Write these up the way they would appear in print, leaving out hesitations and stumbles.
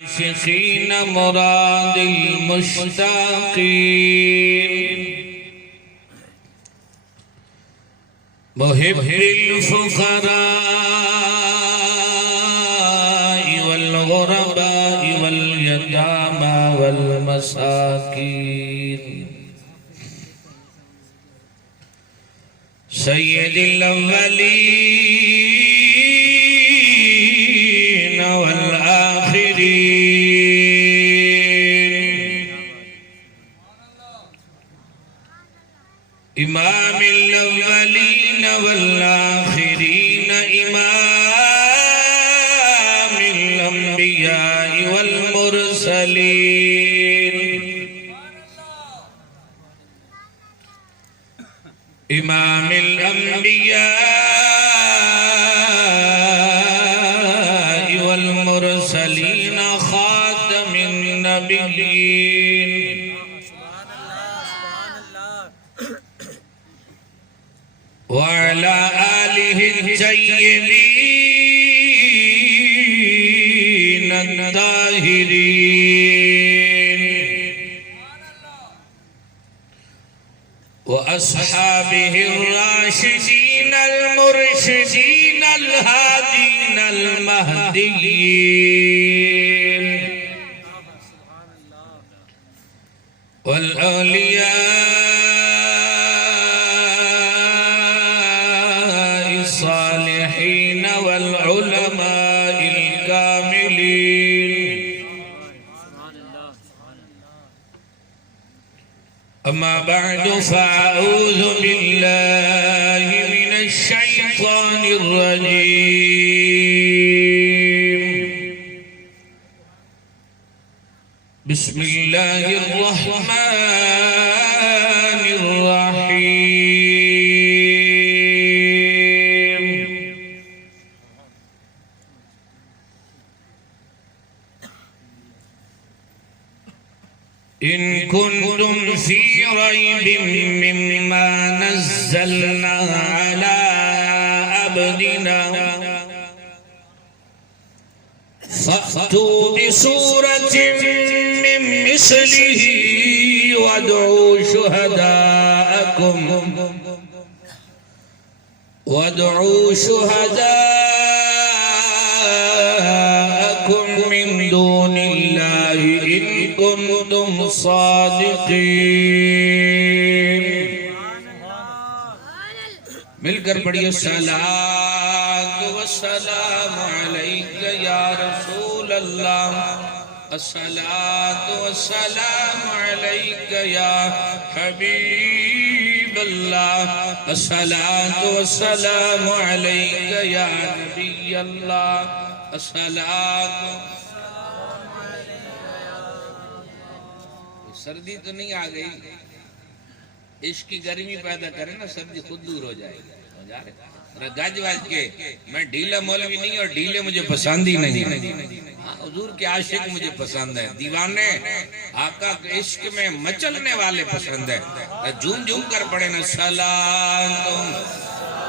आशिकीन मुरादिल मुश्ताकीन मुहिब्बिल फुक़राई वल गुरबाई वल यतामा वल मसाकीन सय्यिदिल अव्वलीन वल इमामिल अव्वलीन वल आखिरीन इमामिल अंबिया वल मुरसलीन इमामिल अंबिया वल मुरसलीन खातमिन नबिय्यीन वअला आलिहि तय्यबीन ताहिरीन व अस्हाबिहि राशिदीन मुरशिदीन हादीन महदिय्यीन वल औलिया अम्मा बअद फ़अऊज़ु बिल्लाहि मिनश शैतानिर रजीम बिस्मिल्लाहिर रहमानिर रहीम इन कुंतुम फी रैबिम मिम्मा नज़्ज़लना अला अब्दिना फ़अतू बिसूरतिम मिन मिस्लिही वदऊ शुहदाअकुम मिन दूनिल्लाहि इन कुंतुम सादिकीन। मिलकर पढ़िए सलातो व सलाम अलैका या रसूल अल्लाह अस्सलातु व सलाम अलैका या हबीब अल्लाह अस्सलातु व सलाम अलैका या नबी अल्लाह अस्सलातु। सर्दी तो नहीं आ गई, इश्क की गर्मी पैदा करे ना, सर्दी खुद दूर हो जाएगी। गज वाज के मैं ढीला मौलवी नहीं और ढीले मुझे पसंद ही नहीं। हुजूर के आशिक मुझे पसंद है, दीवाने आका के इश्क में मचलने वाले पसंद है। झूम झूम कर पड़े ना सलाम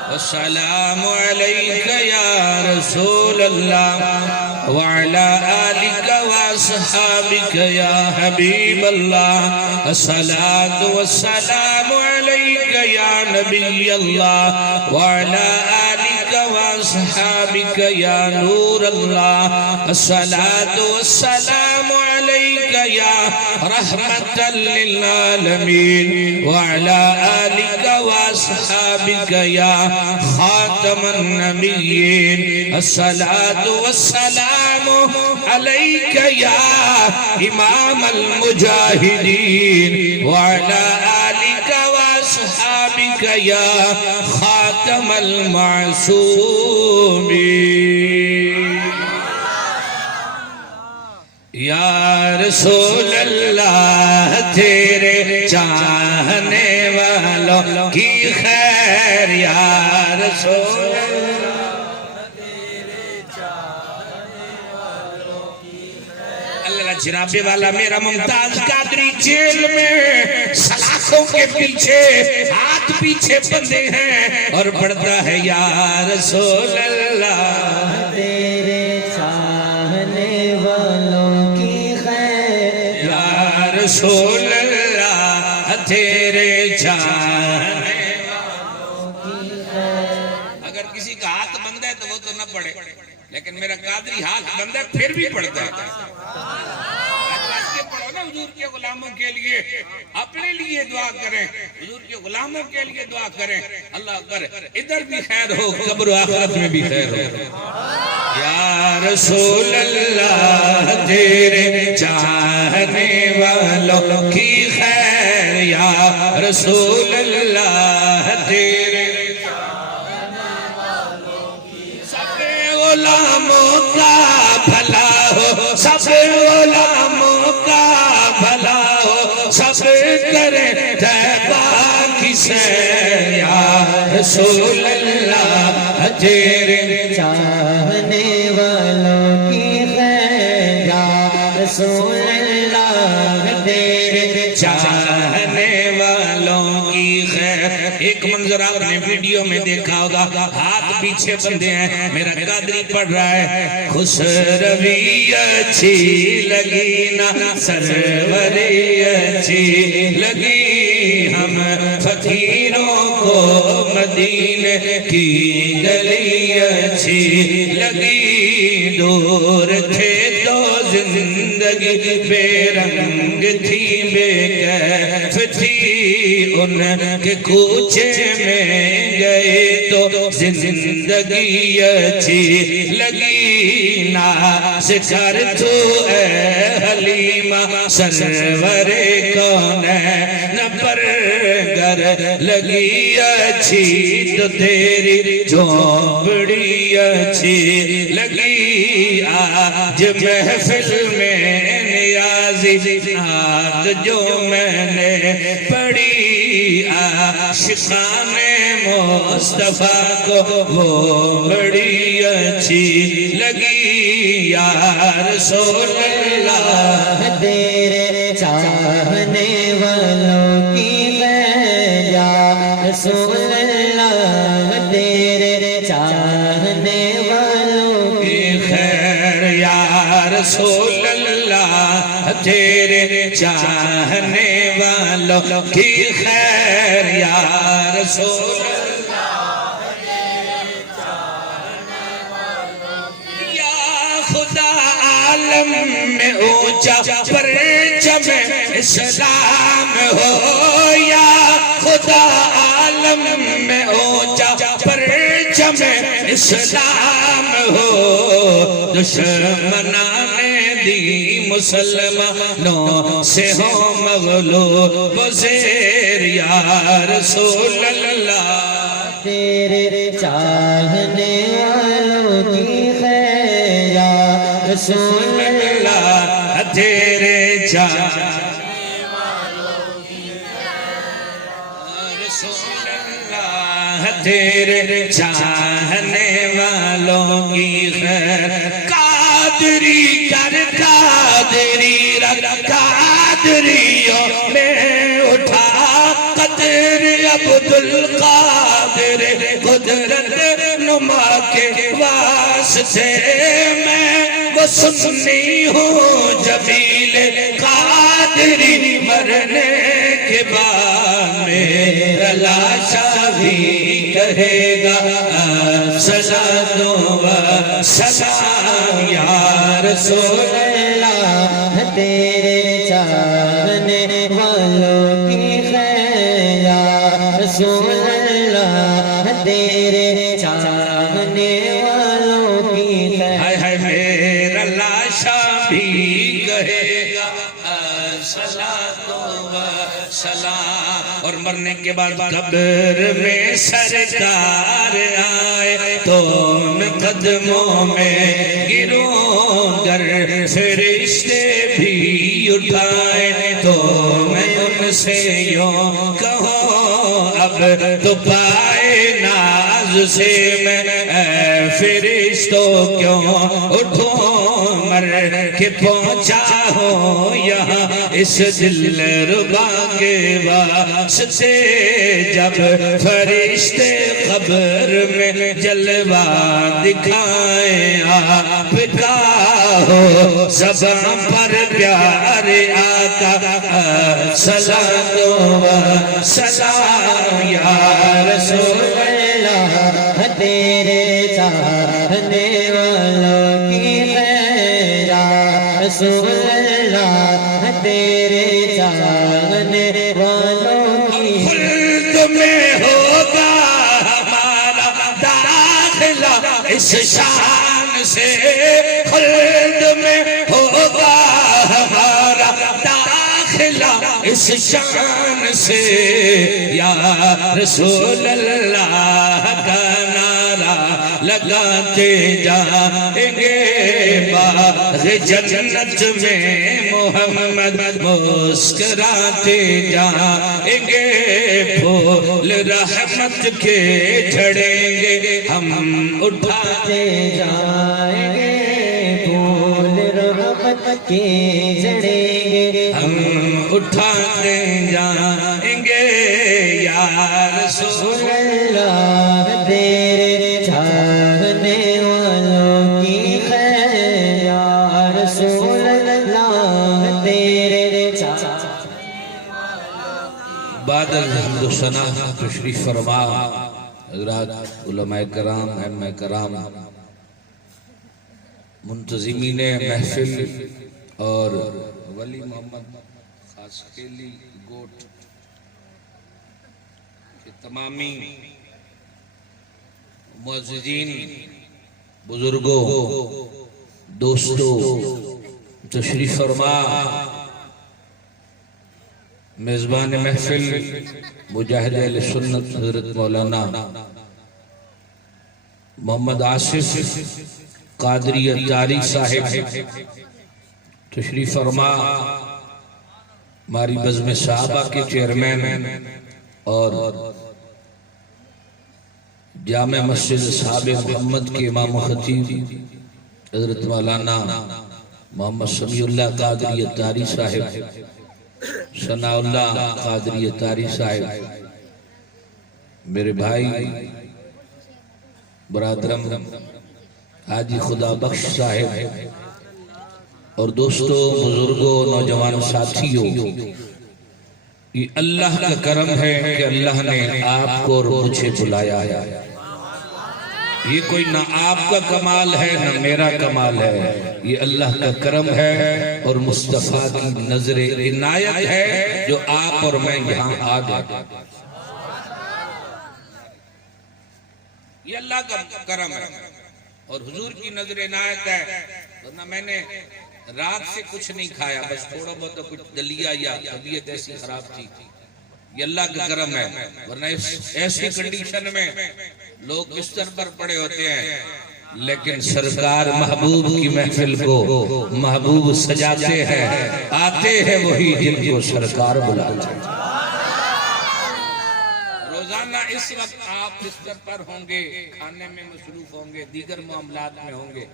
वस्सलामु अलैका या रसूल अल्लाह व अला आलिका व अस्हाबिका या हबीब अल्लाह अस्सलातु वस्सलामु अलैका या नबी अल्लाह व अला आलिका व अस्हाबिका या नूर अल्लाह अस्सलातु वस्सलामु अलैका या रहमतल लिल आलमीन व अला आलिका व अस्हाबिका या खातमन नबिय्यीन अस्सलातु वस्सलामु अलैका या इमामल मुजाहिदीन व अला आलिका व अस्हाबिका या खातमल मासूमीन। या रसूल अल्लाह तेरे चाहने वालों की खैर, या रसूल अल्लाह जनाबे वाला मेरा मुमताज कादरी जेल में सलाखों के पीछे हाथ पीछे बंधे हैं और पढ़ता है या रसूल अल्लाह तेरे चाहने वालों रसूल अल्लाह तेरे चाहने। अगर किसी का हाथ बंद है तो वो तो न पढ़े, लेकिन मेरा कादरी हाथ बंद है फिर भी पढ़ता है। पढ़ो ना, हुजूर के गुलामों के लिए, अपने लिए दुआ करें, हुजूर के गुलामों के लिए दुआ करें। अल्लाह कर इधर भी खैर हो, कब्र आखिरत में भी खैर हो। या रसूल अल्लाह तेरे चाहने वालों की खैर, या रसूल अल्लाह तेरे गुलामों का भला हो, सब गुलामों का भला हो, सब करे तैबा की सैर। या रसूल अल्लाह तेरे चाहने वालों की खैर, या रसूल अल्लाह तेरे चाहने वालों की खैर। एक मंजर आपने वीडियो में देखा होगा, हाथ पीछे बंधे हैं, मेरा कादरी पढ़ रहा है, खुश रवि अच्छी लगी ना सरवरी अच्छी लगी, हम फकीरों को मदीने की गली अच्छी लगी, दूर थे तो जिंदगी बेरंग थी बेकैफ थी, उनके कूचे में गए तो जिंदगी अच्छी लगी, ना शिकार तू ए हलीमा सरवरे कौन न पर गर लगी अच्छी, तो तेरी झोंपड़ी अच्छी लगी, आज महफिल में नियाज़ी नात जो मैंने पढ़ी, आशिक़ाने मुस्तफ़ा को वो बड़ी अच्छी लगी। या रसूल अल्लाह तेरे चाहने वालों की खैर, या रसूल अल्लाह तेरे चाहने वालों की खैर, या रसूल अल्लाह तेरे चाहने वालों की खैर, या रसूल आलम में ऊंचा परचम इस्लाम हो, या खुदा आलम में ऊंचा परचम इस्लाम हो, दुश्मनाने दी मुसलमानों से हो मगलूब ज़ेर। या रसूल अल्लाह तेरे चाहने वालों की खैर, या रसूल अल्लाह तेरे चाहने वालों की खैर, रसूल अल्लाह तेरे चाहने वालों की खैर। कादरी कर कादरी रख कादरियों में उठा कदर अब्दुल कादिर, कुदरत नुमा के वास्ते मैं वो सुन्नी हूँ जमील कादरी, मरने के बाद मेरा लाशा भी कहेगा सलातो व सलाम। या रसूल अल्लाह तेरे चाहने वालों की खैर, या रसूल अल्लाह तेरे चाहने वालों की खैर। हाय हाय मेरा लाशा भी कहेगा सलातो व सलाम। और मरने के बाद कब्र में सरकार आए तो मैं कदमों में गिरूं, गर फरिश्ते भी उठाए तो मैं उनसे यूं कहूं, अब तो पाए नाज से मैं फरिश्तों क्यों उठूं, मर के पहुंचा हो यहाँ इस दिलरुबा के वास्ते, जब फरिश्ते कब्र में जलवा दिखाए आपका हो ज़बान पर प्यारे आका सलातो व सलाम या रसूल अल्लाह तेरे चाहने वालों की खैर या रसूल अल्लाह तेरे चाहने वालों की खुल्द में होगा हमारा दाखिला इस शान से खुल्द में होगा हमारा दाखिला इस शान से या रसूल अल्लाह का नारा लगाते जाएंगे बाग़ जन्नत में मोहम्मद मुस्कुराते जाएंगे फूल रहमत के झड़ेंगे हम उठाते जाएंगे फूल रहमत के झड़ेंगे हम उठाते जाएंगे या रसूल अल्लाह तेरे चाहने वालों की खैर या रसूल अल्लाह तेरे बादल हम्दो सना तशरीफ फरमा हज़रात उलमाए कराम अइम्माए कराम मुंतज़िमीन महफिल और वली मोहम्मद खासकेली गोट के तमामी मुअज़्ज़िज़ीन बुजुर्गों दोस्तों तशरीफ फरमा मेज़बान महफिल मुजाहिद अहले सुन्नत हज़रत मौलाना मोहम्मद आसिफ कादरी अत्तारी साहिब तशरीफ फरमा हमारी बज़्म सहाबा के चेयरमैन और जामे मस्जिद साहिब मोहम्मद के इमाम खतीब हज़रत मौलाना मोहम्मद समीउल्लाह कादरी अत्तारी साहिब सनाउल्लाह कादरी अत्तारी साहिब मेरे भाई बरादरम हाजी खुदा बख्श साहिब और दोस्तों बुजुर्गों नौजवान साथियों ये अल्लाह का करम है कि अल्लाह ने आपको और मुझे बुलाया है। ये कोई ना आपका कमाल है ना मेरा कमाल है, ये अल्लाह का करम है और मुस्तफा की नजर इनायत है जो आप और मैं यहाँ आ गए। ये अल्लाह का करम है और हुजूर की नजर इनायत है। वरना मैंने रात से कुछ नहीं खाया, बस थोड़ा बहुत तो कुछ दलिया या तबीयत ऐसी खराब थी। ये अल्लाह का करम है, वरना ऐसी कंडीशन में लोग बिस्तर पर पड़े होते हैं, लेकिन सरकार महबूब की महफिल को महबूब सजाते हैं। आते हैं वही जिनको सरकार बुलाते हैं। रोजाना इस वक्त आप बिस्तर पर होंगे, खाने में मसरूफ होंगे, दीगर मामलात में होंगे,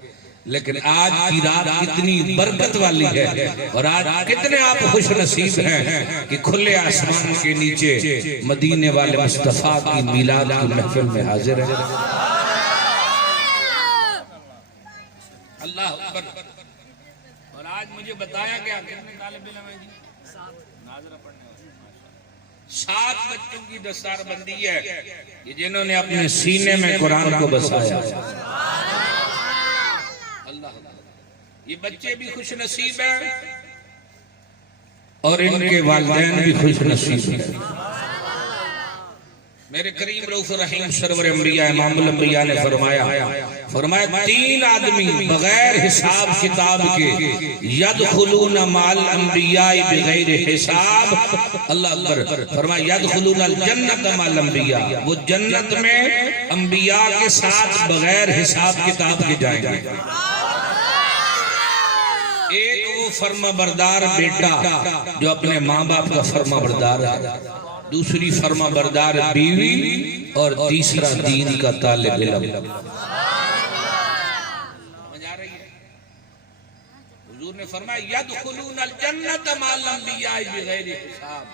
लेकिन आज की रात कितनी बरकत वाली है और आज कितने आप खुश नसीब हैं कि खुले आसमान के नीचे मदीने वाले मुस्तफा की मिलाद की महफिल में हाजिर है। अल्लाह अकबर। और आज मुझे बताया गया कितने तालिब इल्म हैं जी? नाज़रा पढ़ने वाले 7 बच्चों की दस्तारबंदी है ये जिन्होंने अपने सीने में कुरान को बसाया। ये बच्चे भी खुश नसीब हैं और इनके वालिदैन भी खुश नसीब हैं। मेरे करीम रऊफ रहीम सरवर अंबिया इमामुल अंबिया ने फरमाया 3 आदमी बगैर हिसाब किताब के यदखुलून माल अंबिया बगैर हिसाब। अल्लाह अकबर। फरमाया यदखुलून अल जन्नत माल अंबिया, वो जन्नत में अंबिया के साथ बगैर हिसाब किताब के जाएंगे। एक वो फर्मा बरदार बेटा जो अपने माँ बाप का फर्मा बरदार है, दूसरी फर्मा बरदार बीवी और तीसरा दीन का तालिब इल्म। समझ आ रही है? हुजूर ने फरमाया यदखुलूनल जन्नत माल अंबिया बिगैर हिसाब।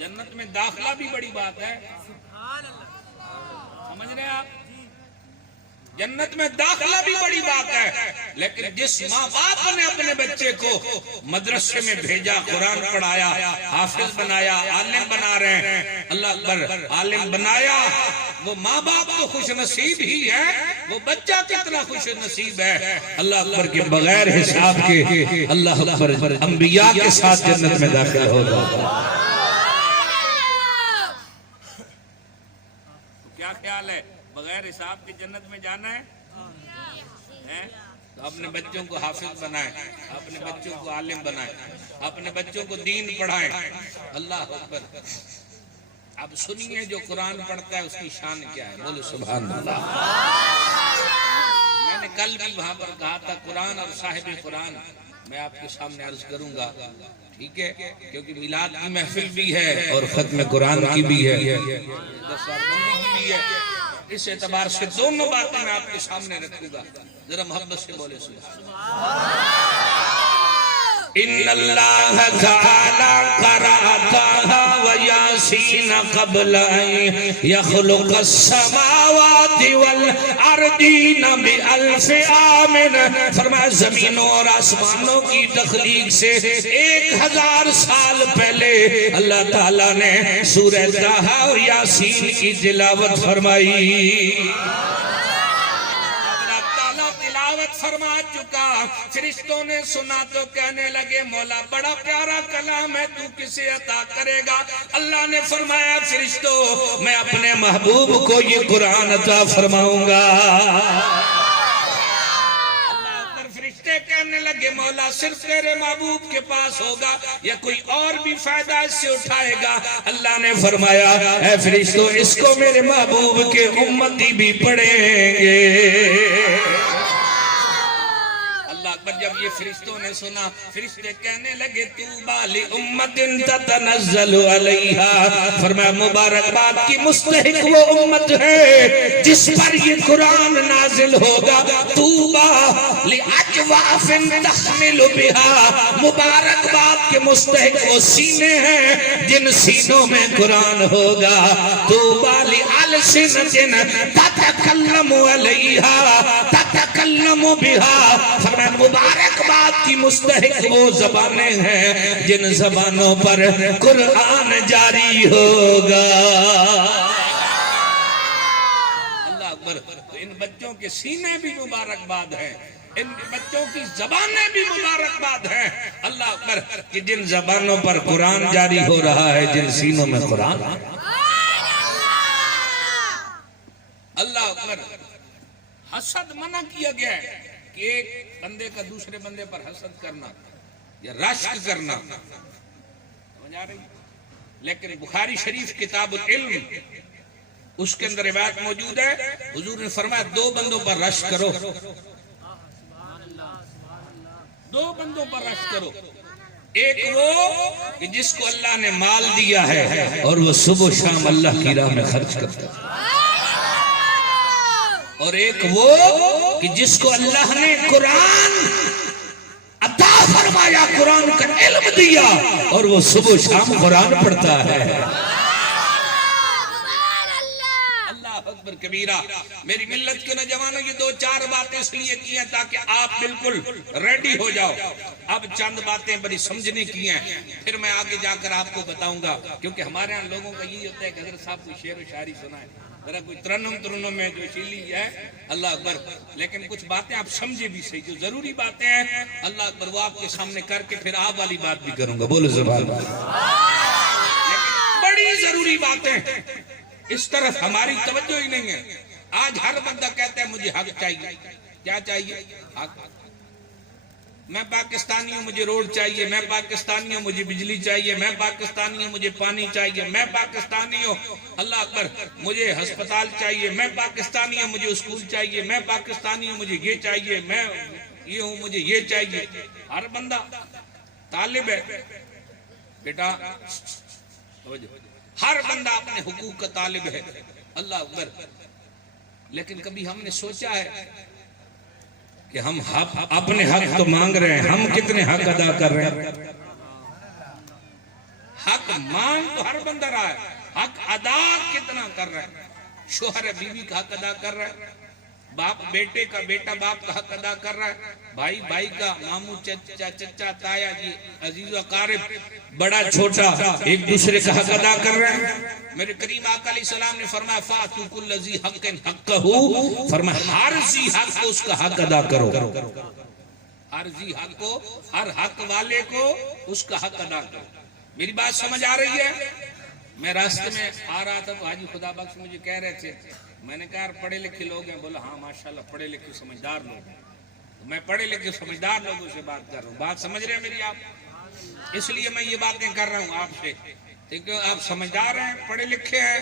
जन्नत में दाखिला भी बड़ी बात है, समझ रहे हैं आप? जन्नत में दाखिला भी बड़ी बात है, लेकिन जिस माँ बाप ने अपने बच्चे को मदरसे में भेजा, कुरान पढ़ाया, हाफिज बनाया, आलिम बना रहे हैं, अल्लाह अकबर, आलिम बनाया, वो माँ बाप तो खुश नसीब ही है, वो बच्चा कितना खुश नसीब है। अल्लाह अकबर के बगैर हिसाब के अल्लाह अकबर अंबिया के साथ जन्नत में दाखिल होगा। क्या ख्याल है, बगैर हिसाब की जन्नत में जाना है? तो अपने बच्चों को हाफिज बनाएं, अपने बच्चों को आलिम बनाएं, अपने बच्चों को दीन पढ़ाएं। अल्लाह अकबर। अब सुनिए, जो कुरान पढ़ता है उसकी शान क्या है, बोलो सुभान अल्लाह। मैंने कल भी वहां पर कहा था, कुरान और साहिब कुरान मैं आपके सामने अर्ज करूंगा, ठीक है, क्योंकि मिलाद की महफिल भी है और खत्म कुरान की भी है, दस्तरबंदी की भी है। इस एतबार से दोनों बातें मैं आपके सामने रखूंगा, जरा मोहब्बत से बोले इन्नल्लाह तआला क़राअहा व यासीन क़ब्ल यख़्लुक़स समावाति वल अर्दीन बिअल्फ़ आमिन। फरमाया ज़मीनों और आसमानों की तख्लीक से 1000 साल पहले अल्लाह ताला ने सूरह ताहा और यासीन की तिलावत फरमाई। फरमा चुका, फरिश्तों ने सुना तो कहने लगे, मौला बड़ा प्यारा कलाम है, तू किसे अता करेगा? अल्लाह ने फरमाया, फरिश्तों मैं अपने महबूब को ये कुरान अता फरमाऊंगा। फरिश्ते कहने लगे, मौला सिर्फ तेरे महबूब के पास होगा या कोई और भी फायदा इससे उठाएगा? अल्लाह ने फरमाया, ऐ फरिश्तों इसको मेरे महबूब के उम्मती भी पढ़ेंगे। जब ये फरिश्तों ने सुना, फरिश्ते कहने लगे, तूबा लि उम्मतिन ततनज़्ज़लु अलैहा। फरमाया मुबारकबाद की मुस्तहिक वो उम्मत है जिस पर ये कुरान नाजिल होगा। तूबा लि अजवाफिन तहमिलु बिहा। मुबारकबाद के मुस्तहिक वो सीने हैं जिन सीनों में कुरान होगा। तूबा लि अलसिनतिन ततकल्लमु अलैहा ततकल्लमु बिहा। फरमाया मुबारकबाद की मुस्तहिक वो ज़बानें हैं जिन ज़बानों पर कुरान जारी होगा। अल्लाह अकबर। तो इन बच्चों के सीने भी मुबारकबाद हैं, इन बच्चों की ज़बानें भी मुबारकबाद हैं। अल्लाह अकबर कि जिन ज़बानों पर कुरान जारी हो रहा है, जिन सीनों में कुरान। अल्लाह अकबर। हसद मना किया गया है कि एक बंदे का दूसरे बंदे पर हसद करना या रश्क करना, समझ आ रही? लेकिन बुखारी शरीफ किताबुल इल्म उसके अंदर रिवायत मौजूद है, हुजूर ने फरमाया 2 बंदों पर रश्क करो, 2 बंदों पर रश्क करो। एक वो कि जिसको अल्लाह ने माल दिया है और वो सुबह शाम अल्लाह की राह में खर्च करता है, और एक वो कि जिसको अल्लाह ने कुरान अता फरमाया, कुरान का इल्म दिया और वो सुबह शाम कुरान पढ़ता है। अल्लाह अकबर कबीरा। मेरी मिल्लत के नौजवानों, ये 2-4 बातें इसलिए की हैं ताकि आप बिल्कुल रेडी हो जाओ। अब चंद बातें बड़ी समझने की हैं, फिर मैं आगे जाकर आपको बताऊंगा, क्योंकि हमारे यहाँ लोगों का ये होता है कि हज़रत साहब कोई शेर व शायरी सुनाए, जरा कोई तरन्नुम में जोशीली है। अल्लाह अकबर। लेकिन कुछ बातें आप समझे भी सही, जो जरूरी बातें हैं अल्लाह अकबर वो आपके सामने करके फिर आप वाली बात भी करूंगा। बोलो सुभान अल्लाह। बड़ी जरूरी बातें, इस तरफ हमारी तवज्जो ही नहीं है। आज हर बंदा कहता है मुझे हक चाहिए। क्या चाहिए? हक। मैं पाकिस्तानी हूँ, मुझे रोड चाहिए, मैं पाकिस्तानी हूँ, मुझे बिजली चाहिए, मैं पाकिस्तानी हूँ, मुझे पानी चाहिए, मैं पाकिस्तानी हूँ, अल्लाह अकबर, मुझे अस्पताल चाहिए, मैं पाकिस्तानी हूँ, मुझे स्कूल चाहिए, मैं पाकिस्तानी हूँ, मुझे ये चाहिए, मैं ये हूँ, मुझे ये चाहिए। हर बंदा तालिब है बेटा, हर बंदा अपने हुकूक का तालिब है। अल्लाह अकबर। लेकिन कभी हमने सोचा है कि हम अपने हक तो मांग रहे हैं, हम कितने हक अदा कर रहे हैं? हक मांग तो हर बंदा रहा है, हक अदा कितना कर रहा है? शोहर बीवी का हक अदा कर रहा है, बाप बेटे का, बेटा बाप का हक अदा कर रहा है, भाई भाई का, मामू चचा चचा ताया जी अजीज व अकारिब बड़ा छोटा एक दूसरे का हक अदा कर रहे हैं। मेरे करीम आका अलैहिस्सलाम ने फरमाया फातु कुल्ल ज़ी हक़्क़िन हक़्क़हू, फरमाया हर ज़ी हक को उसका हक अदा करो, हर ज़ी हक को, हर हक वाले को उसका हक अदा करो। मेरी बात समझ आ रही है? मैं रास्ते में आ रहा था तो हाजी खुदा बख्श मुझे कह रहे थे, मैंने कहा यार पढ़े लिखे लोग हैं, बोला हाँ माशाल्लाह पढ़े लिखे समझदार लोग हैं। तो मैं पढ़े लिखे समझदार लोगों से बात कर रहा हूँ, बात समझ रहे हैं मेरी आप? इसलिए मैं ये बातें कर रहा हूँ आपसे, क्योंकि आप समझदार हैं, पढ़े लिखे हैं,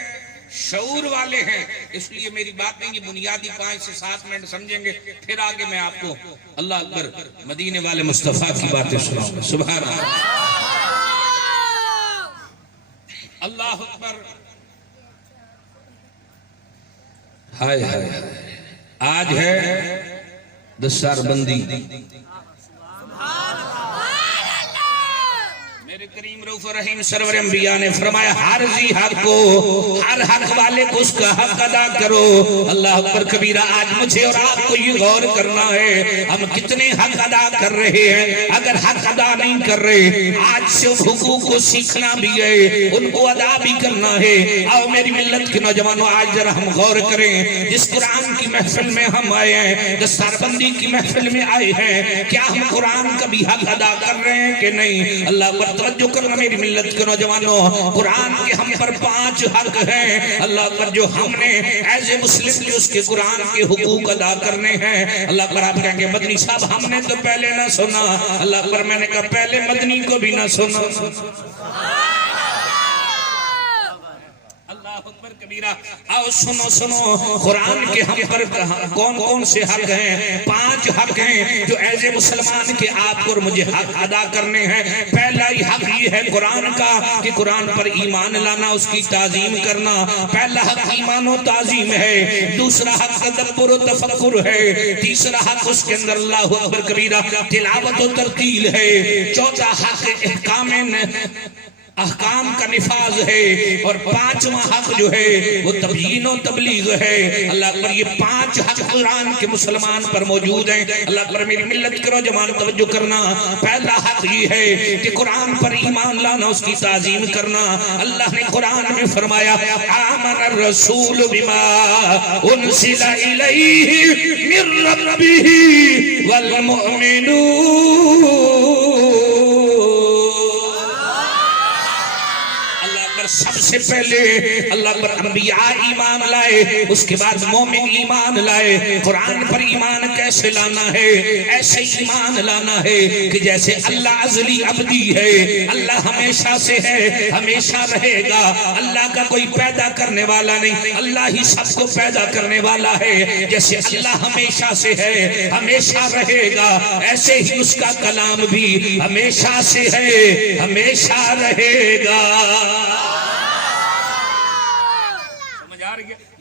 शऊर वाले हैं, इसलिए मेरी बातें ये बुनियादी 5 से 7 मिनट समझेंगे, फिर आगे मैं आपको अल्लाह अकबर मदीने वाले मुस्तफा की बातें सुनाऊंगा। सुभान अल्लाह, अल्लाह अकबर। हाय हाय, आज है दस्तार बंदी। मेरे करीम रऊफ रहीम सरवर अंबिया ने फरमाया हर जी हक को, हर हक वाले को उसका हक अदा करो। अल्लाह अकबर कबीरा। आज मुझे और आपको ये गौर करना है, हम कितने हक अदा कर रहे हैं। अगर हक अदा नहीं कर रहे, आज से हुकूक को सीखना भी है, उनको अदा भी करना है। आओ मेरी मिल्लत के नौजवानों, आज जरा हम गौर करें, जिस कुरान की महफिल में हम आए हैं, दस्तारबंदी की महफिल में आए हैं, क्या हम कुरान का भी हक अदा कर रहे हैं कि नहीं? अल्लाह पर तवज्जो करना मेरी मिल्लत के नौजवानों। कुरान के हम पर 5 हक हैं अल्लाह पर, जो हमने एज ए मुस्लिम जो उसके कुरान के हुकूक अदा करने हैं। अल्लाह पर आप कहेंगे मदनी साहब हमने तो पहले ना सुना। अल्लाह पर मैंने कहा पहले मदनी को भी ना सुना। कबीरा। आओ सुनो सुनो, कुरान के हम पर कौन कौन से हक हैं? 5 हक हैं जो एज ए मुसलमान के आपको और मुझे हक अदा करने हैं। पहला ही हक ये है कुरान का कि कुरान पर ईमान लाना, उसकी ताजीम करना। पहला हक ईमान और ताजीम है। दूसरा हक तदब्बुर और तफक्कुर है। तीसरा हक उसके अंदर अल्लाहु अकबर कबीरा तिलावत और तरतील है। चौथा हक अहकाम का निफाज है। और 5वां हक जो है वो तबयीन और तबलीग है। अल्लाह पर ये 5 हक कुरान के मुसलमान पर मौजूद हैं। अल्लाह पर मेरी मिल्लत करो जमान तवज्जो करना। पहला हक ये है कि कुरान पर ईमान लाना, उसकी ताजीम करना। अल्लाह ने कुरान में फरमाया आमन रसूल बिमा उनसिला इलैहि मिर रब्बिही वल मुमिनून। सबसे पहले अल्लाह पर अंबिया ईमान लाए, उसके बाद मोमिन ईमान लाए। कुरान पर ईमान कैसे लाना है? ऐसे ईमान लाना है कि जैसे अल्लाह अज़ली अबदी है, अल्लाह हमेशा से है, हमेशा रहेगा। अल्लाह का कोई पैदा करने वाला नहीं, अल्लाह ही सबको पैदा करने वाला है। जैसे अल्लाह हमेशा से है, हमेशा रहेगा, ऐसे ही उसका कलाम भी हमेशा से है, हमेशा रहेगा।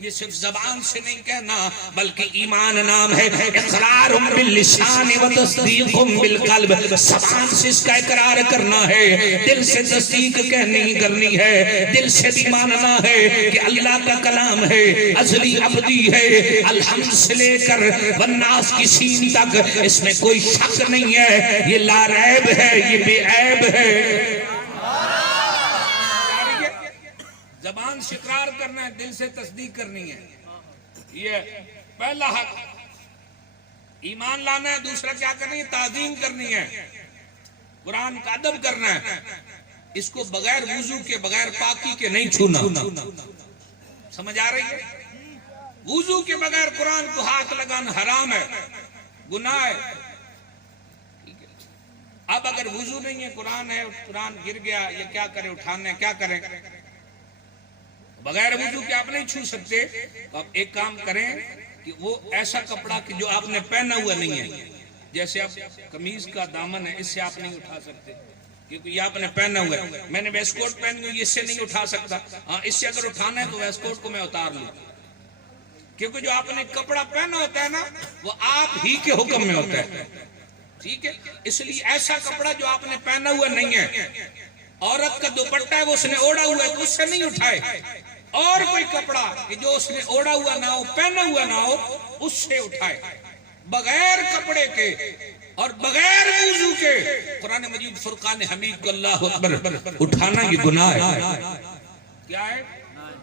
ये सिर्फ जबान से नहीं कहना, बल्कि ईमान नाम है इकरारुम बिल लिसान व तस्दीकुम बिल कल्ब। जबान से इसका इकरार करना है, दिल से तस्दीक करनी है, दिल से भी मानना है कि अल्लाह का कलाम है, अज़ली अबदी है। अलहम्द से लेकर वन्नास की सीन तक इसमें कोई शक नहीं है, ये लारैब है, ये बेऐब है। जबान से इकरार करना है, दिल से तस्दीक करनी है, ये पहला हक। ईमान लाना है, दूसरा क्या करनी है? ताजीम करनी है, कुरान का अदब करना है। इसको बगैर वुजू के, बगैर पाकी के नहीं छूना। समझ आ रही है? वुजू के बगैर कुरान को हाथ लगाना हराम है, गुनाह है। अब अगर वुजू नहीं है, कुरान है, कुरान गिर गया, ये क्या करें? उठाने क्या करें? बगैर वुजू के आप नहीं छू सकते। तो आप एक काम करें कि वो ऐसा कपड़ा कि जो आपने पहना हुआ नहीं है, जैसे आप कमीज का दामन है, इससे आप नहीं उठा सकते क्योंकि ये आपने पहना हुआ है। मैंने वेस्टकोट पहनी हुई, इससे नहीं उठा सकता। हाँ, इससे अगर उठाना है तो वेस्टकोट को मैं उतार लूं, क्योंकि जो आपने कपड़ा पहना होता है ना, वो आप ही के हुक्म में होता है। ठीक है, इसलिए ऐसा कपड़ा जो आपने पहना हुआ नहीं है, औरत का दुपट्टा है वो उसने ओढ़ा हुआ है, तो उससे नहीं उठाए। और कोई कपड़ा कि जो उसने ओढ़ा हुआ ना हो, पहना हुआ ना हो, उससे उठाए, बगैर कपड़े के और बगैर वुजू के। कुरान मजीद फुरकान हमीद को अल्लाह अकबर उठाना ये गुनाह है। क्या है?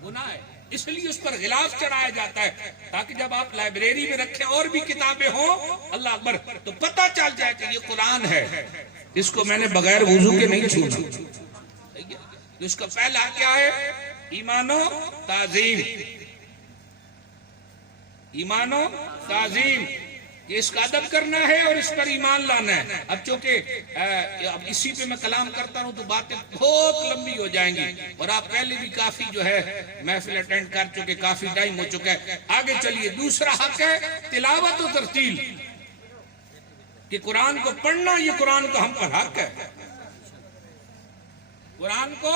गुनाह है। इसलिए उस पर गिलाफ चढ़ाया जाता है ताकि जब आप लाइब्रेरी में रखें और भी किताबें हों, अल्लाह अकबर, तो पता चल जाए कि ये कुरान है, इसको मैंने बगैर वुजू के नहीं छूना। तो इसका पहला क्या है? ईमानो ताजीम, ईमानो ताजीम, ये इसका अदब करना है और इस पर ईमान लाना है। अब चूंकि अब इसी पे मैं कलाम करता हूं तो बातें बहुत लंबी हो जाएंगी और आप पहले भी काफी जो है महफिल अटेंड कर चुके, काफी टाइम हो चुका है। आगे चलिए, दूसरा हक है तिलावत और तरतील, कि कुरान को पढ़ना, ये कुरान का हम पर हक है। कुरान को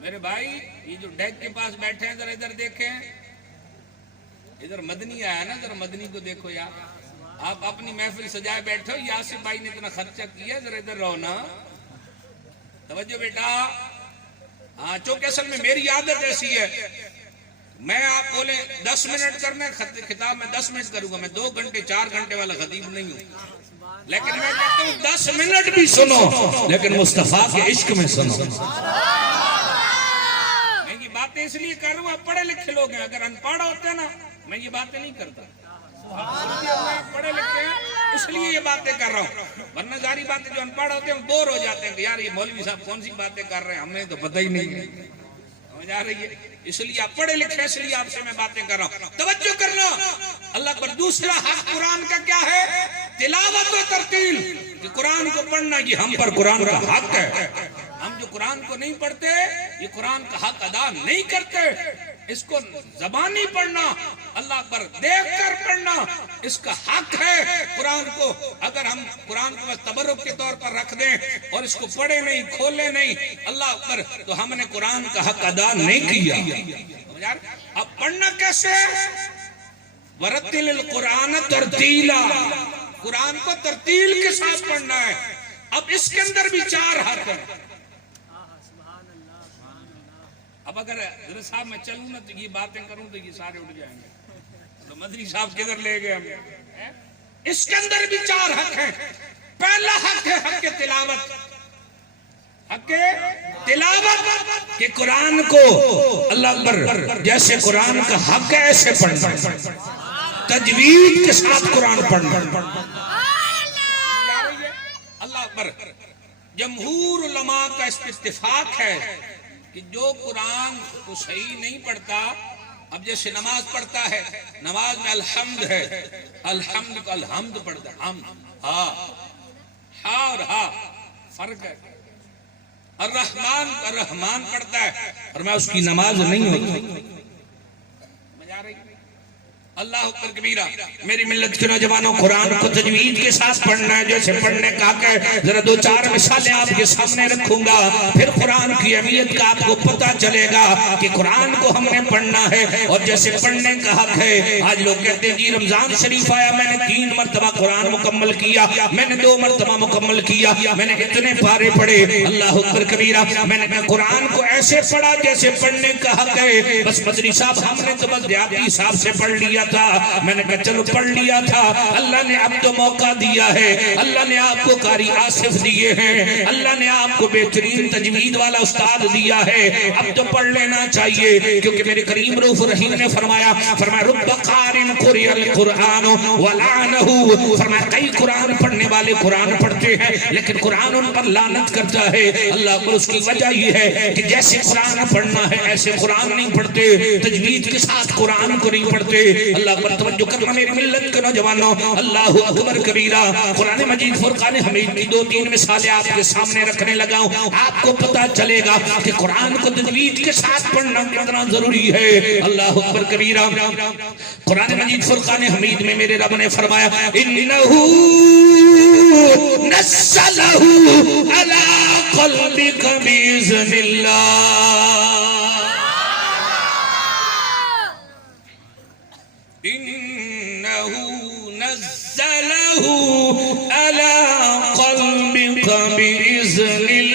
मेरे भाई, ये जो डेक के पास बैठे हैं जरा इधर देखें, इधर मदनी आया ना, जरा मदनी को देखो यार। आप अपनी महफिल सजाए बैठो, यासिर भाई ने इतना खर्चा किया, जरा इधर रहो ना, तवज्जो बेटा। हाँ, चूंकि असल में मेरी आदत ऐसी है, मैं आप बोले 10 मिनट करना खिताब में 10 मिनट करूंगा, मैं 2 घंटे 4 घंटे वाला खतीब नहीं हूँ। लेकिन मैं कहता हूँ 10 मिनट भी सुनो, लेकिन मुस्तफा के इश्क में सुनो। बातें इसलिए कर रहा हूँ, आप पढ़े लिखे लोग हैं, अगर अनपढ़ होते ना मैं ये बातें नहीं करता। पढ़े लिखे हैं इसलिए ये बातें कर रहा हूँ, वरना सारी बातें जो अनपढ़ होते हैं बोर हो जाते हैं कि यार ये मौलवी साहब कौन सी बातें कर रहे हैं, हमें तो पता ही नहीं है, समझ आ रही है। इसलिए आप पढ़े लिखे, इसलिए आपसे मैं बातें कर रहा हूँ, तवज्जो करना। अल्लाह पर दूसरा हक कुरान का क्या है? तिलावत और तरतील, कि कुरान को पढ़ना ये हम पर कुरान का हक है। हम जो कुरान को नहीं पढ़ते, ये कुरान का हक अदा नहीं करते। इसको जबानी पढ़ना, अल्लाह पर देख कर पढ़ना, इसका हक है। कुरान को अगर हम कुरान को बस तबरुक के तौर पर रख दें और इसको पढ़े नहीं, खोले नहीं, अल्लाह पर, तो हमने कुरान का हक अदा नहीं किया। अब पढ़ना कैसे? वरतिल कुरान तरतीला, कुरान को तरतील के साथ पढ़ना है। अब इसके अंदर भी 4 हक है। अब अगर साहब मैं चलूं ना तो ये बातें करूं तो ये सारे उठ जाएंगे, तो मदनी साहब किधर ले गए हमें। इसके अंदर भी 4 हक हैं। पहला हक है हक के तिलावत, हक के तिलावत, कि कुरान को अल्लाह पर जैसे कुरान का हक है ऐसे पढ़ना, तजवीद के साथ कुरान पढ़ना। अल्लाह पर जमहूर उलमा का इस पे इत्तिफाक है कि जो कुरान को सही नहीं पढ़ता, अब जैसे नमाज पढ़ता है, नमाज में अल्हम्द है, अल्हम्द का अल्हम्द पढ़ता, हम हा और हा फर्क है। और रहमान पढ़ता है और मैं उसकी नमाज नहीं होती। मजा आ रही? अल्लाह अकबर कबीरा। मेरी मिल्लत के नौजवानों, कुरान को तजवीद के साथ पढ़ना है। जैसे पढ़ने का है, जरा 2-4 मिसालें आपके सामने रखूंगा, फिर कुरान की अहमियत का आपको पता चलेगा कि कुरान को हमने पढ़ना है और जैसे पढ़ने का हक है। आज लोग कहते हैं जी रमजान शरीफ आया, मैंने 3 मरतबा कुरान मुकम्मल किया, मैंने 2 मरतबा मुकम्मल किया, मैंने इतने पारे पढ़े। अल्लाह अकबर कबीरा। मैंने कहा कुरान को ऐसे पढ़ा जैसे पढ़ने का हक है। बस मदनी साहब हमने तो बस देहाती हिसाब से पढ़ लिया था। मैंने कहा चलो पढ़ लिया था, अल्लाह ने अब तो मौका दिया है, अल्लाह ने आपको कारी आसिफ दिए हैं, अल्लाह ने आपको बेहतरीन तजवीद वाला उस्ताद दिया है, अब तो पढ़ लेना चाहिए। क्योंकि मेरे करीम रऊफ रहीम ने फरमाया रुब्ब क़ारिन क़ुरिअल क़ुरआन वलानहु, फरमाया कई कुरान पढ़ने वाले कुरान पढ़ते हैं लेकिन कुरान उन पर लानत करता है। अल्लाह पर उसकी वजह ये है कि जैसे कुरान पढ़ना है ऐसे कुरान नहीं पढ़ते, तजवीद के साथ कुरान को नहीं पढ़ते। अल्लाह पर तवज्जो करना मेरी मिल्लत के नौजवानों। अल्लाह अकबर कबीरा। कुरान मजीद फुरकान हमीद की 2-3 मिसालें आपके सामने रखने लगा हूं, आपको पता चलेगा कि कुरान को तजवीद के साथ पढ़ना कितना जरूरी है। अल्लाह अकबर कबीरा। कुरान मजीद फुरकान हमीद में मेरे रब ने फरमाया इन्नहू नज़्ज़लहू अला क़ल्बिका बिइज़्निल्लाह, इन्नहू नज़्ज़लहू अला क़ल्बिका बिइज़्निल्लाह।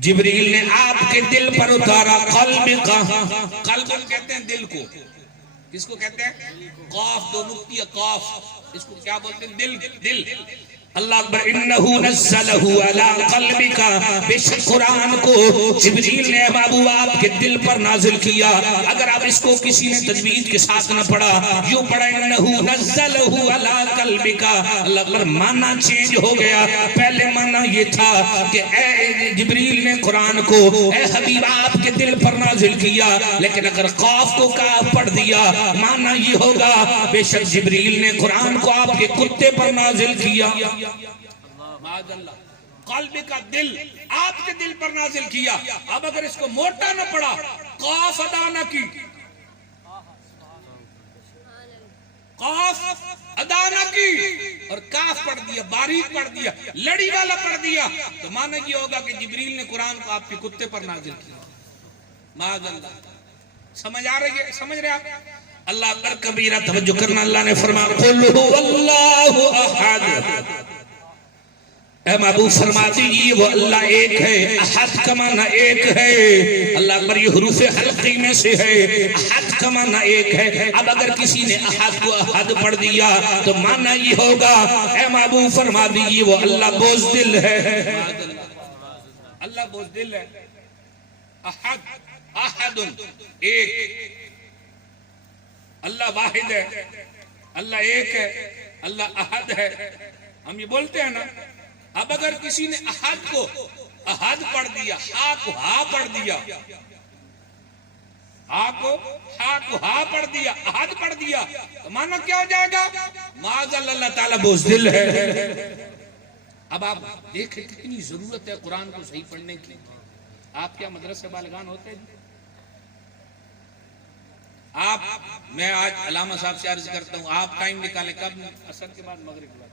जिब्रील ने आपके दिल पर उतारा कल्ब का, कल्ब कहते हैं दिल को, किसको कहते हैं? कौफ, दो नुक्ती कौफ, इसको क्या बोलते हैं? दिल, दिल। अल्लाह अकबर। इन्नहु नज़्ज़लहु अला क़ल्बिका, बेशक कुरान को जिब्रील ने महबूब आपके दिल पर नाजिल किया। अगर आप इसको किसी ने तजवीज के साथ न पढ़ा, यूं पढ़ा इन्नहु नज़्ज़लहु अला क़ल्बिका, अल्लाह अकबर, माना चेंज हो गया। पहले माना ये था कि ए जिब्रील ने कुरान को ए हबीब आपके दिल पर नाजिल किया, लेकिन अगर कौफ को काफ पढ़ दिया, माना ये होगा बेशक जिब्रील ने कुरान को आपके कुत्ते पर नाजिल किया। कल्ब का दिल आपके दिल पर नाजिल किया। अब अगर इसको मोटा न पड़ा, कौफ अदा न की, कौफ अदा न की और काफ पढ़ दिया, बारीक पढ़ दिया, लड़ी वाला पढ़ दिया, तो माना ये होगा कि जिब्रील ने कुरान को आपके कुत्ते पर नाजिल किया। माज़अल्लाह। समझ आ रही है? समझ रहे आप? अल्लाह अकबर कबीरा, तवज्जो करना। अल्लाह ने फरमाया कुल हुवल्लाहु अहद, ऐ महबूब फरमा दीजिए वो अल्लाह एक है। अहद का माना एक है। अल्लाह अकबर, ये हुरूफ हल्की में से है। अहद का माना एक है। अब अगर किसी ने अहद को अहद पढ़ दिया तो माना ये होगा, ऐ महबूब फरमा दीजिए वो अल्लाह बोझदिल है। अल्लाह बोझदिल है। अहद, अहदुन, एक। अल्लाह वाहिद है, अल्लाह एक है, अल्लाह अहद है। हम ये बोलते हैं ना। अब अगर किसी ने अहद को अहद पढ़ दिया, हा को हा पढ़ दिया, हा को हा पढ़ दिया, अहद पढ़ दिया, तो माना क्या हो जाएगा? माज़अल्लाह, अल्लाह ताला बोझदिल है। अब आप देखें कितनी जरूरत है कुरान को सही पढ़ने की। आप क्या मदरसे बालगान होते हैं? आप, मैं आज अलामा साहब से अर्ज करता हूँ, आप टाइम निकालें। कब? असर के बाद, मगरिब के बाद।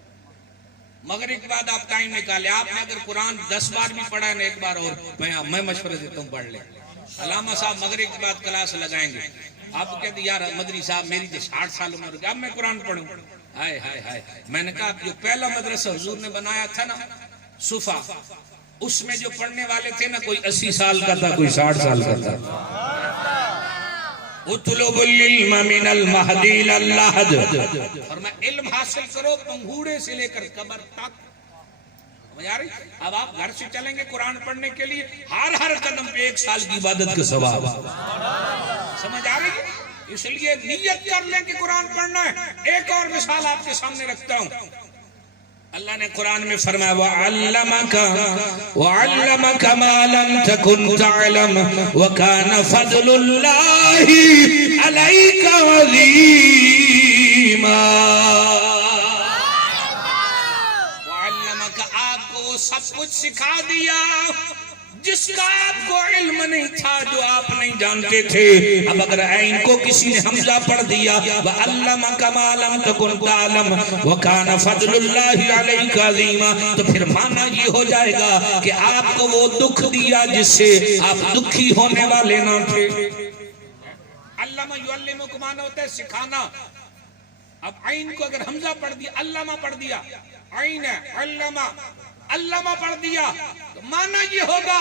मगरिब के बाद आप टाइम निकालें। आपने अगर कुरान 10 बार भी पढ़ा है ना, एक बार और मैं मशवरा देता हूँ, पढ़ ले। अलामा साहब मगरिब के बाद क्लास लगाएंगे। आप कहते यार मदरी साहब मेरी तो 60 साल उम्र हो गई, अब मैं कुरान पढ़ूं। हाय हाय हाय। मैंने कहा जो पहला मदरसा हुजूर ने बनाया था ना, सुफा, उसमें जो पढ़ने वाले थे ना, कोई 80 साल का था, कोई 60 साल का था। उतलुबुल इल्म मिनल महदी इलल लहद, और मैं इल्म हासिल करो पंघूड़े से लेकर कब्र तक। समझ आ रही? अब आप घर से चलेंगे कुरान पढ़ने के लिए, हर कदम पे 1 साल की इबादत का सवाब। समझ आ रही है? इसलिए नियत कर लें कि कुरान पढ़ना है। एक और मिसाल आपके सामने रखता हूँ। अल्लाह ने कुरान में फरमाया वअल्लमका मा लम तकुन तअलम व काना फज़लुल्लाहि अलैका अज़ीमा। वअल्लमका, आपको वो सब कुछ सिखा दिया जिसका आपको इल्म नहीं था, जो आप नहीं जानते थे। अब अगर ऐन को किसी ने हमजा पढ़ दिया, वअल्लमका मा लम तकुन तअलम व काना फज़लुल्लाहि अलैका अज़ीमा, तो फिर माना ये हो जाएगा कि आपको वो दुख दिया जिससे आप दुखी होने वाले ना थे। अल्लामा युअल्लिमु को माना होता है सिखाना। अब ऐन को अगर हमजा पढ़ दिया, अल्लामा पढ़ दिया, ऐन है अल्लामा, अल्लामा पढ़ दिया, तो माना ये होगा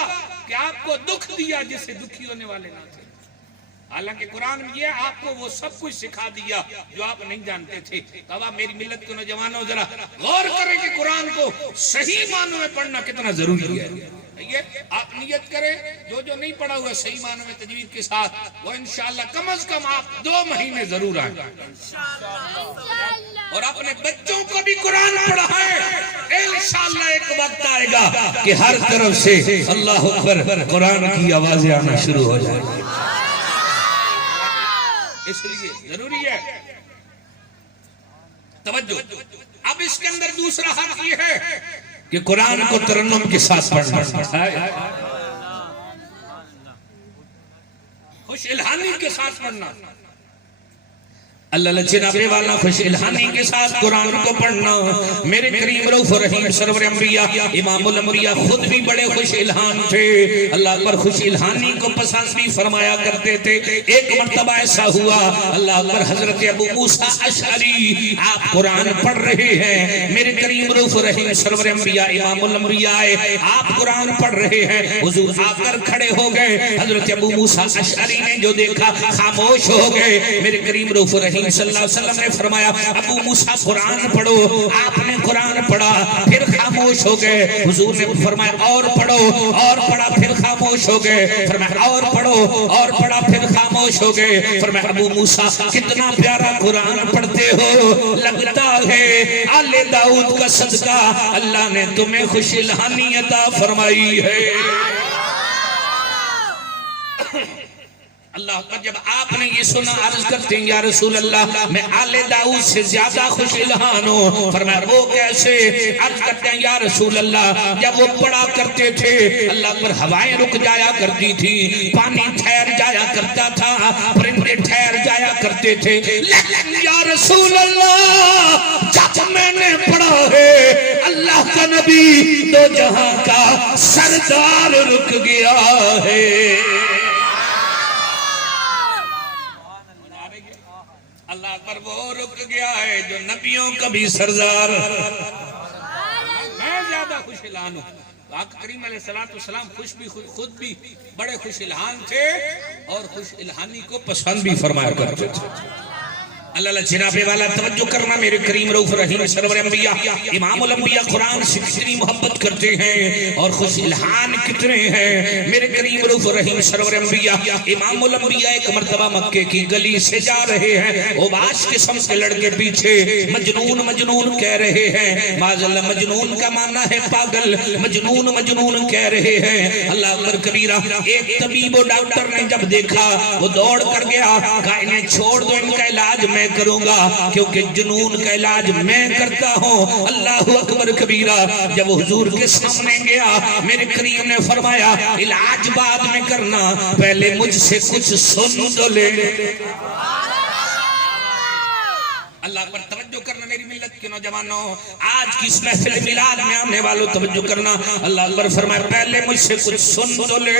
कि आपको दुख दिया जिससे दुखी होने वाले ना थे। हालांकि कुरान में ये आपको वो सब कुछ सिखा दिया जो आप नहीं जानते थे। तब आप मेरी मिल्लत के नौजवानों जरा गौर करें कि कुरान को सही मानों में पढ़ना कितना जरूरी है। ये आप नियत करें, जो नहीं पढ़ा हुआ सही मानों में तजवीद के साथ, वो इंशाअल्लाह कम से कम आप 2 महीने जरूर आए और अपने बच्चों को भी कुरान पढ़ाएं। इंशाअल्लाह एक वक्त आएगा कि हर तरफ से अल्लाह अकबर कुरान की आवाजें आना शुरू हो जाएगी। इसलिए जरूरी है तवज्जो। अब इसके अंदर दूसरा हक ये है कि कुरान को तरन्नुम के साथ पढ़ना, खुश इल्हानी के साथ पढ़ना। अल्लाह जनाबे वाला खुश इल्हानी के साथ कुरान को पढ़ना। मेरे करीम रऊफ रहीम सरवर अंबिया इमामुल अंबिया खुद भी बड़े खुश इल्हान थे। अल्लाह पर खुश इल्हानी को पसंद भी फरमाया करते थे। एक मर्तबा ऐसा हुआ, अल्लाह पर हजरत अबू मूसा अशअरी आप कुरान पढ़ रहे हैं, मेरे करीम रऊफ रहीम सरवर अंबिया इमामुल अंबिया आए, आप कुरान पढ़ रहे हैं, हुजूर आकर खड़े हो गए। हजरत अबू मूसा अशअरी ने जो देखा खामोश हो गए। मेरे करीम रऊफ रहीम सल्लल्लाहु अलैहि वसल्लम ने फरमाया अबू मूसा कुरान पढ़ो। आपने कुरान पढ़ा, फिर खामोश हो गए। हुजूर ने फरमाया और पढ़ो, और पढ़ा, फिर खामोश हो गए। फरमाया और पढ़ो, और पढ़ा, फिर खामोश हो गए। फरमाया अबू मूसा कितना प्यारा कुरान पढ़ते हो, लगता है आले दाऊद का सदका अल्लाह ने तुम्हें खुश इल्हानी अता फरमाई है। अल्लाह पर जब आपने ये सुना अर्ज करते हैं या रसूल अल्लाह मैं आले दाऊद से ज्यादा खुश इल्हान हूँ। फरमाया वो कैसे? अर्ज करते हैं या रसूल अल्लाह जब वो पढ़ा करते थे अल्लाह पर हवाएं रुक जाया करती थी, पानी ठहर जाया करता था, परिंदे ठहर जाया करते थे। लेकिन या रसूल अल्लाह जब मैंने पढ़ा है अल्लाह का नबी दो जहां का सरदार रुक गया है। अल्लाह पर वो रुक गया है जो नबियों का भी सरदार। मैं ज्यादा खुश इल्हान हूँ। आका करीम अलैहिस्सलाम खुद भी बड़े खुश इल्हान थे और खुश इल्हानी को पसंद भी फरमाया करते थे। अल्लाह जनाबे वाला तवज्जो करना। मेरे करीम रऊफ रहीम सरवर अंबिया इमामुल अंबिया कुरान से कितनी मोहब्बत करते हैं और खुश इल्हान कितने हैं। मेरे करीम रऊफ रहीम सरवर अंबिया इमामुल अंबिया एक मर्तबा मक्के की गली से जा रहे हैं, ओबाश किस्म के लड़के पीछे मजनून मजनून कह रहे हैं। माज़अल्लाह मजनून का माना है पागल, मजनून मजनून कह रहे हैं। अल्लाह अकबर कबीरा। एक तबीब और डॉक्टर ने जब देखा वो दौड़ कर गया, कहा इन्हें छोड़ दो, इनका इलाज मैं करूंगा क्योंकि जुनून का इलाज मैं करता हूं। अल्लाह अकबर कबीरा। जब हुजूर के सामने गया मेरे करीम ने फरमाया इलाज बाद में करना, पहले मुझसे कुछ सुन तो ले। अल्लाह पर तवज्जो करना मेरी मिल्लत के नौजवानों, आज की इस महफिल मिलाद में आने वालों तवज्जो करना। अल्लाह पर फरमाया पहले मुझसे कुछ सुन तो ले।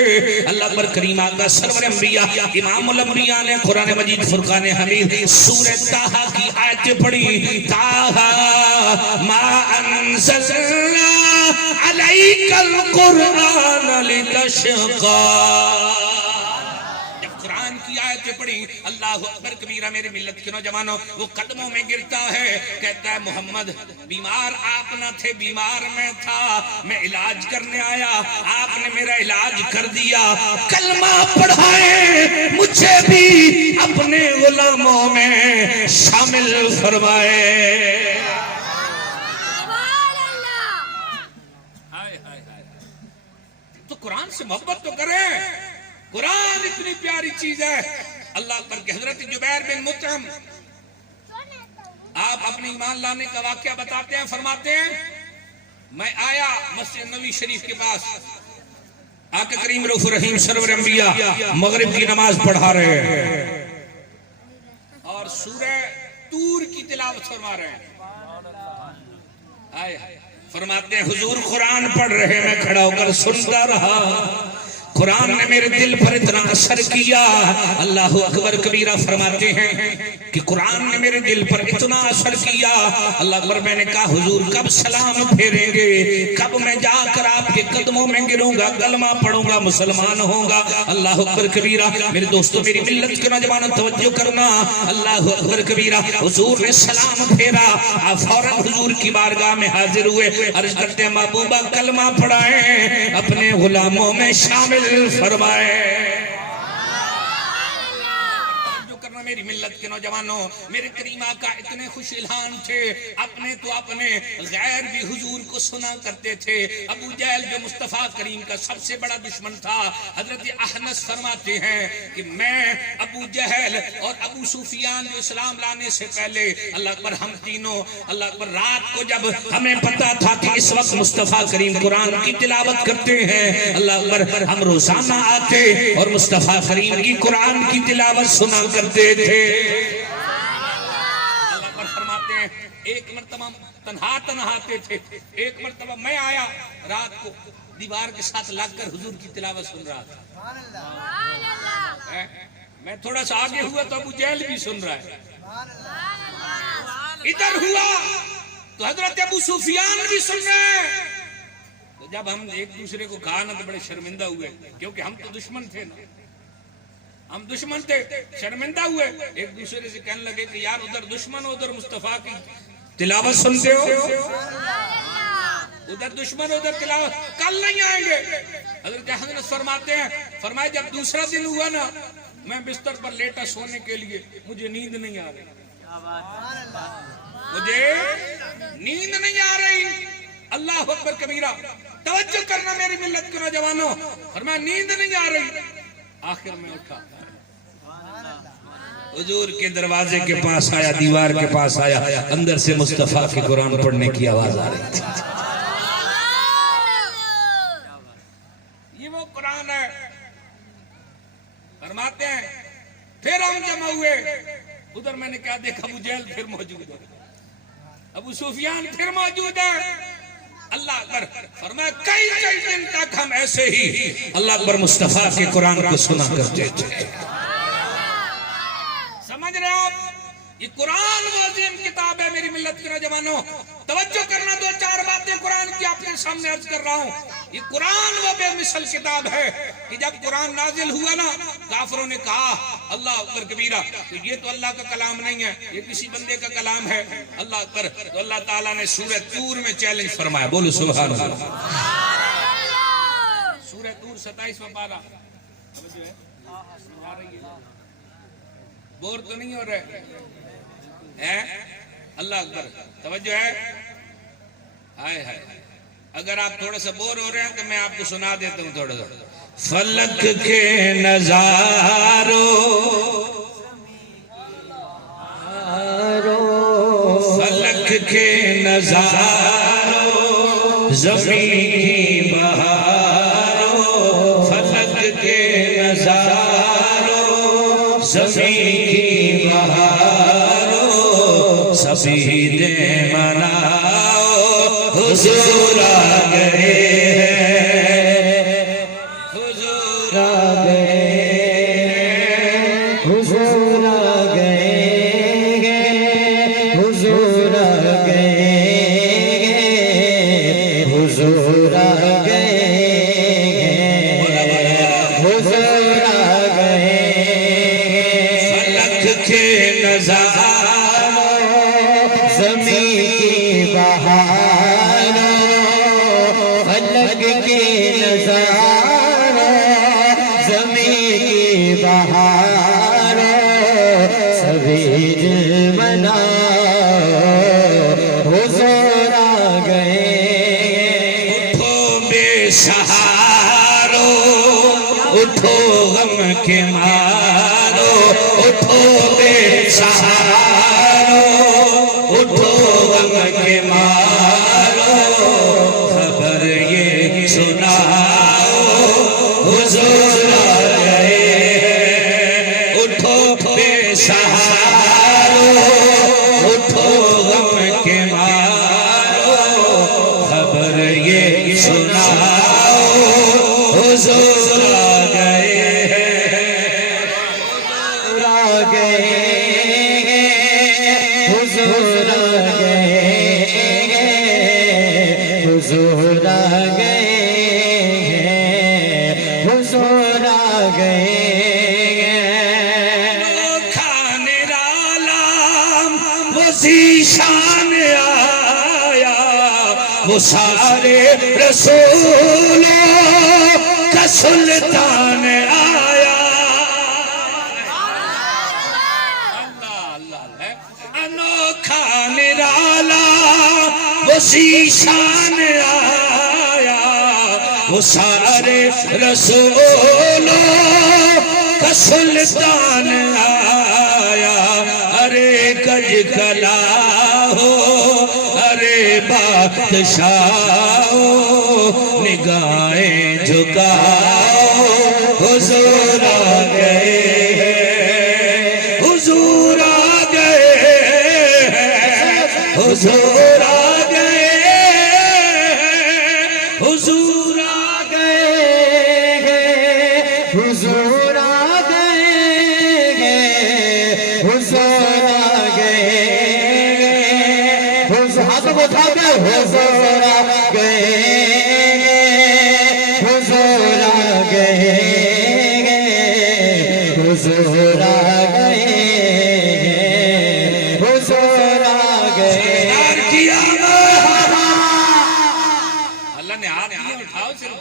अल्लाह पर करीम आका सरवर अंबिया इमामुल अंबिया ने कुरान मजीद फुरकान हमीद सूरह ताहा की आयतें पढ़ी। ताहा मा अंज़लना अलैकल कुरआन लितशक़ा। की आयतें पढ़ी अल्लाह अकबर कबीरा। मेरे मिल्लत के नौजवानों वो कदमों में गिरता है, कहता है मोहम्मद बीमार आप न थे, बीमार मैं था, मैं इलाज करने आया, आपने मेरा इलाज कर दिया, कलमा पढ़ाए, मुझे भी अपने गुलामों में शामिल फरमाए। तो कुरान से मोहब्बत तो करें। कुरान इतनी प्यारी चीज है। अल्लाह पर के हजरत जुबैर बिन मुतअम आप अपनी ईमान लाने का वाकया बताते हैं, फरमाते हैं मैं आया मस्जिद नबी शरीफ के पास, आका करीम रऊफ रहीम सरवर अंबिया मगरिब की नमाज पढ़ा रहे हैं और सूरह तूर की तिलावत फरमा रहे हैं। फरमाते हैं हुजूर कुरान पढ़ रहे, मैं खड़ा होकर सुनता रहा, कुरान ने मेरे दिल पर इतना असर किया। अल्लाह अकबर कबीरा। फरमाते हैं कि कुरान ने मेरे दिल पर इतना असर किया। अल्लाह अकबर। मैंने कहा हुजूर कब सलाम फेरेंगे, कब मैं जाकर आपके कदमों में गिरूंगा, कलमा पढ़ूंगा, मुसलमान होगा। अल्लाह अकबर कबीरा। मेरे दोस्तों मेरी मिल्लत के नौजवानों तवज्जो करना। अल्लाह अकबर कबीरा। हुजूर ने सलाम फेरा, आप फौरन हुजूर की बारगाह में हाजिर हुए, अर्ज करते हैं महबूबा कलमा पढ़ाएं, अपने गुलामों में शामिल फरमाए। मेरी मिल्लत के नौजवानों मेरे करीम आका इतने खुश इल्हान थे, अपने तो अपने गैर भी हुजूर को सुना करते थे। अबू जहल जो मुस्तफा करीम का सबसे बड़ा दुश्मन था, हजरत अहनस फरमाते हैं कि मैं अबू जहल और अबू सुफियान जो इस्लाम लाने से पहले अल्लाह पर हम तीनों अल्लाह पर रात को जब हमें पता था कि इस वक्त मुस्तफा करीम कुरान की तिलावत करते हैं, अल्लाह पर हम रोजाना आते और मुस्तफा करीम की कुरान की तिलावत सुना करते थे। एक मरतबा तन्हा तन्हा आते थे, एक मरतबा मैं आया रात को दीवार के साथ लगकर हुजूर की तिलावत सुन रहा था। मैं थोड़ा सा आगे हुआ तो अबू जहल भी सुन रहा है। इधर हुआ तो हजरत अबू सुफियान भी सुन रहे हैं। तो जब हम एक दूसरे को कहा ना तो बड़े शर्मिंदा हुए, क्योंकि हम तो दुश्मन थे ना, हम दुश्मन थे, शर्मिंदा हुए। एक दूसरे से कहने लगे कि यार उधर दुश्मन हो, उधर मुस्तफा की तिलावत सुनते हो, उधर दुश्मन उधर तिलावत, कल नहीं आएंगे। हजरत फरमाते हैं, फरमाए जब दूसरा दिन हुआ ना, मैं बिस्तर पर लेटा सोने के लिए, मुझे नींद नहीं आ रही, मुझे नींद नहीं आ रही। अल्लाह अकबर कबीरा, तवज्जो करना मेरी मिल्लत के नौजवानों, फरमाया नींद नहीं आ रही। आखिर में उठा, हुजूर के दरवाजे के पास आया, दीवार के पास आया, अंदर से मुस्तफा के कुरान पढ़ने की आवाज आ रही थी। ये वो कुरान है। फरमाते हैं फिर हम जमा हुए, उधर मैंने क्या देखा, अबू जहल फिर मौजूद है, अबू सुफियान फिर मौजूद है। अल्लाह अकबर, फरमाया कई कई दिन तक हम ऐसे ही अल्लाह अकबर मुस्तफा के कुरान को सुना करते थे। समझ रहे आप, ये कुरान वो अजीम किताब है मेरी मिल्लत के नौजवानों। तवज्जो करना, दो चार बातें कुरान की आपके सामने अर्ज कर रहा हूँ। ये कुरान वो बेमिसल किताब है कि जब कुरान नाजिल हुआ ना, काफिरों ने कहा अल्लाह अकबर कबीरा, तो ये तो अल्लाह का कलाम नहीं है, ये किसी बंदे का कलाम है। अल्लाह अकबर, तो अल्लाह ताला ने सूरह तूर में चैलेंज फरमाया, बोलो सुभान अल्लाह। सूरह तूर 27वां पारा, बोर तो नहीं हो रहे हैं? अल्लाह अकबर, तवज्जो है। हाय हाय, अगर आप थोड़ा सा बोर हो रहे हैं तो मैं आपको सुना देता हूँ थोड़ा सा। फलक के नजारों, फलक के नजारों, ज़मीं की बहारों, फलक के नजारों, ज़मीं की बहारों, सभी दे मनाओ, हुजूर आ गए, हुजूर आ गए, हुजूर आ गए, हुजूर आ गए, हुजूर आ गए, हुजूर आ गए। फलक के नजारों, ज़मीं की बहारों, फलक के नजारों, ज़मीं की बहारों, सभी दिल मनाओ, हुजूर आ गए। उठो बेसहारो, उठो गम के मारो, उठो बेसहारो, उठो गम के मारो, खबर ये सुनाओ, हुजूर आ गए। उठो बेसहारो, उठो गम के मारो, खबर ये सुनाओ, हुजूर आ गए, हुजूर आ गए, हुजूर आ गए, हुजूर आ गए, हुजूर आ गए। खाने राला वो ज़ीशान आया, वो सारे रसूलों का सुल्तान आया। अल्लाह अल्लाह है, अनोखा निराला वो ज़ीशान आया, वो सारे रसूलों का सुल्तान आया। अरे गज कला हो, अरे बादशाह हो, निगाहें झुकाओ, हुजूर आ गए, हुजूर आ गए, हुजूर आ गए, हुजूर आ गए हुजूर आ गए हुजूर आ गए हाथ को उठा के हुजूर आ गए हुजूर आ गए हुजूर आ गए हुजूर आ गए अल्लाह ने हाथ दिया, उठाओ सिर्फ